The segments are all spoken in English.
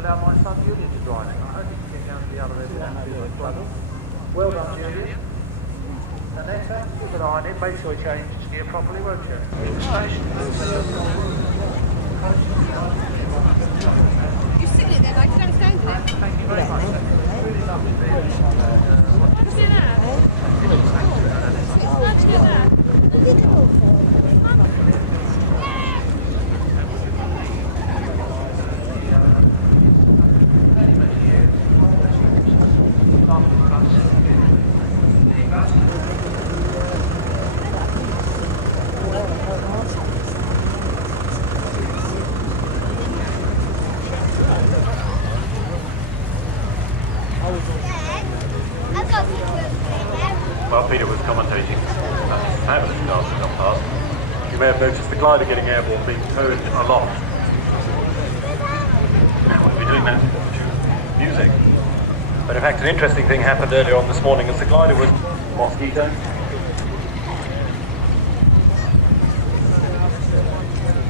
to allow my son Julian to drive it. I hope he can get down to the other end of the tunnel. Well done, Julian. Annetta, keep an eye on him, make sure he changes gear properly, won't you? You sit it there, like you don't stand there. Thank you very much. Really lovely Well, Peter was commentating fabulous stars that got past. You may have noticed the glider getting airborne being towed aloft. We'll be doing that to music. But in fact, an interesting thing happened earlier on this morning as the glider was mosquito.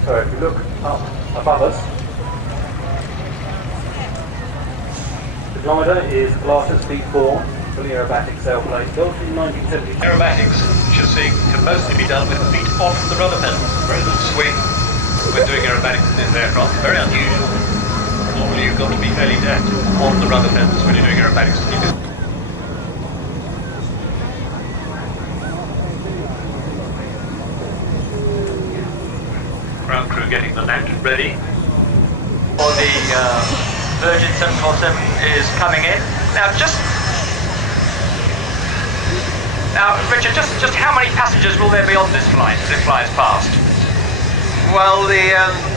So if you look up above us, the glider is Glasses Speed 4. Fully aerobatic sailplane, built in 1970. Aerobatics, which you're seeing, can mostly be done with the feet off the rudder pedals. Very little swing when doing aerobatics in this aircraft. Very unusual. Normally you've got to be fairly deft on the rudder pedals when you're doing aerobatics. Ground crew getting the land ready. Or the Virgin 747 is coming in. Now, Richard, just how many passengers will there be on this flight as it flies past? Well, the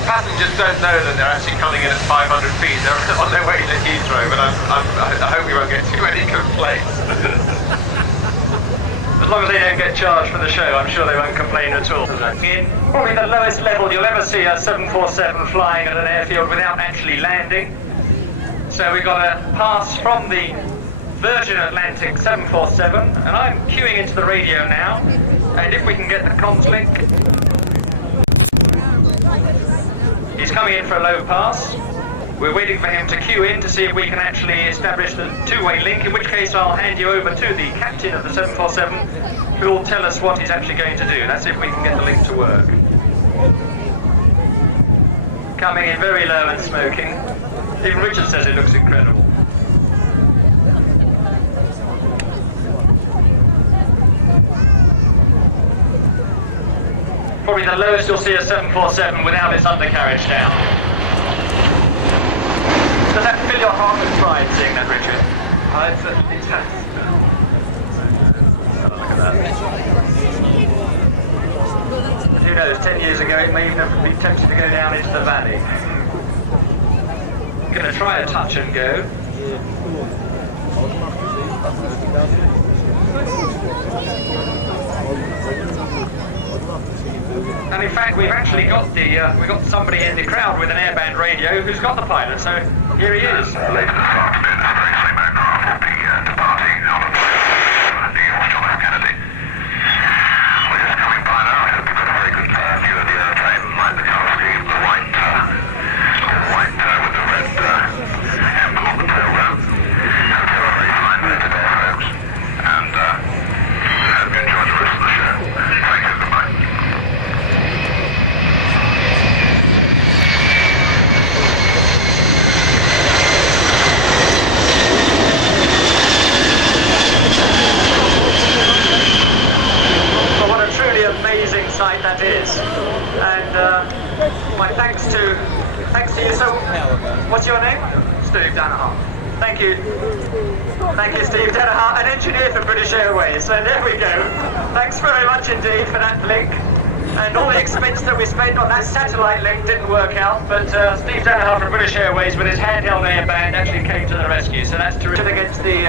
passengers don't know that they're actually coming in at 500 feet. They're on their way to Heathrow, but I hope we won't get too many complaints. As long as they don't get charged for the show, I'm sure they won't complain at all. In probably the lowest level you'll ever see a 747 flying at an airfield without actually landing. So we've got a pass from the Virgin Atlantic 747, and I'm queuing into the radio now, and if we can get the comms link. He's coming in for a low pass. We're waiting for him to queue in to see if we can actually establish the two-way link, in which case I'll hand you over to the captain of the 747, who will tell us what he's actually going to do. That's if we can get the link to work. Coming in very low and smoking. Even Richard says it looks incredible. Probably the lowest you'll see a 747 without its undercarriage down. Does that fill your heart with pride, seeing that, Richard? It certainly does. Look at that. Who knows, 10 years ago it may even have been tempted to go down into the valley. Going to try a touch and go. And in fact, we've actually got we've got somebody in the crowd with an airband radio who's got the pilot. So here he is. Ladies and gentlemen, the very same aircraft will be departing out of the John F. Kennedy. We're just coming by now. I hope you've got a very good view of the airplane. Like the colour scheme, the white with the red emblem on the tail round. Hope you have a very fine day today, folks. And hope you enjoy the rest of the show. Thank you, goodbye. Amazing sight that is, and my thanks to you. So, what's your name? Steve Danaher. Thank you, Steve Danaher, an engineer for British Airways. So there we go. Thanks very much indeed for that link, and all the expense that we spent on that satellite link didn't work out. But Steve Danaher from British Airways with his handheld airband actually came to the rescue. So that's terrific against the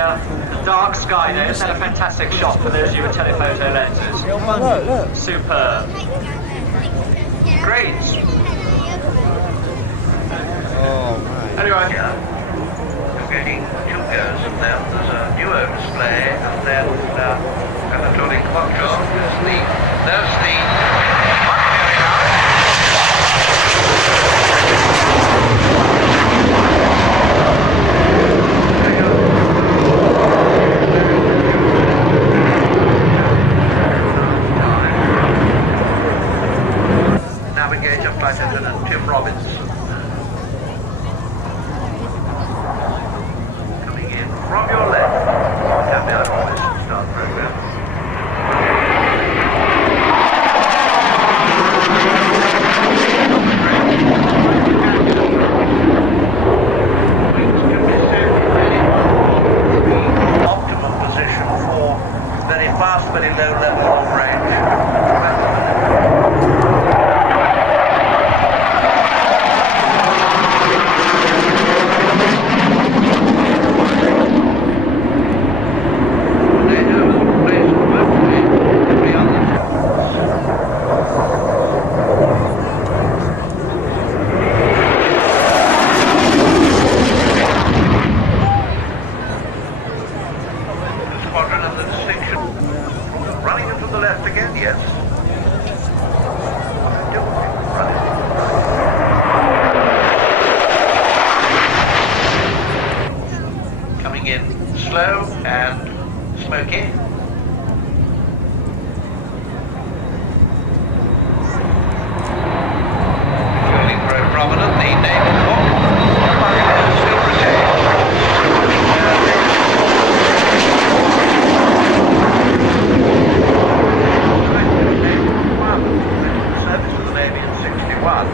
dark sky there. It's had a fantastic shot for those of you with telephoto lenses. Look. Superb. Great. Oh, man. Anyway, we're getting two girls from them. There's a new oversplay, and then electronic control. There's the Navigator Flight Attendant Tim Robbins. Coming in from your left. Can be Airways start program. Optimum position for very fast, very low level of range. Squadron and the distinction. Running into the left again, yes. Coming in slow and smoky. Feeling very prominent, the naval walk. Buccaneer still retained. Service to the Navy in 61,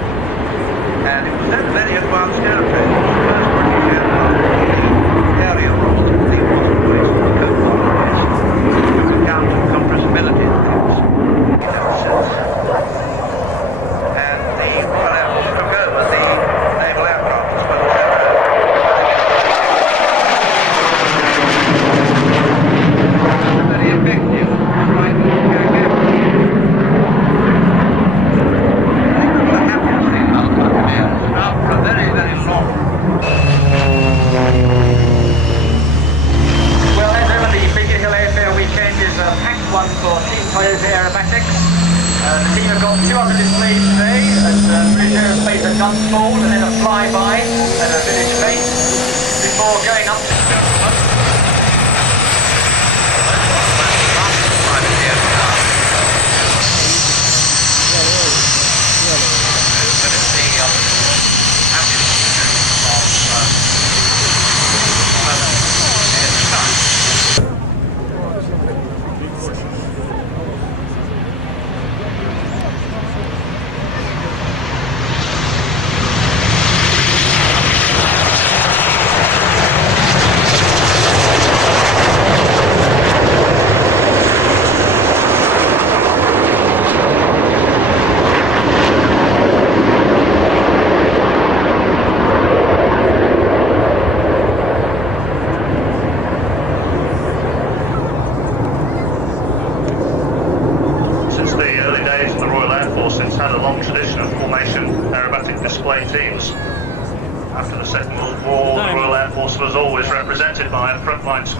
and it was then a very advanced airplane. The first British aircraft area role that the wasn't placed on the coast to account for compressibility increase. And the Royal Air Force took over the naval aircraft as well as very effective flight aircraft. For a very, very long. Well, as ever, the Biggin Hill Air Fair weekend is a packed one for Team Toyota Aerobatics. The team have got 200 displays today as British Aerospace a gun fall and then a flyby and a village face before going up to Since had a long tradition of formation aerobatic display teams. After the Second World War, the Royal Air Force was always represented by a frontline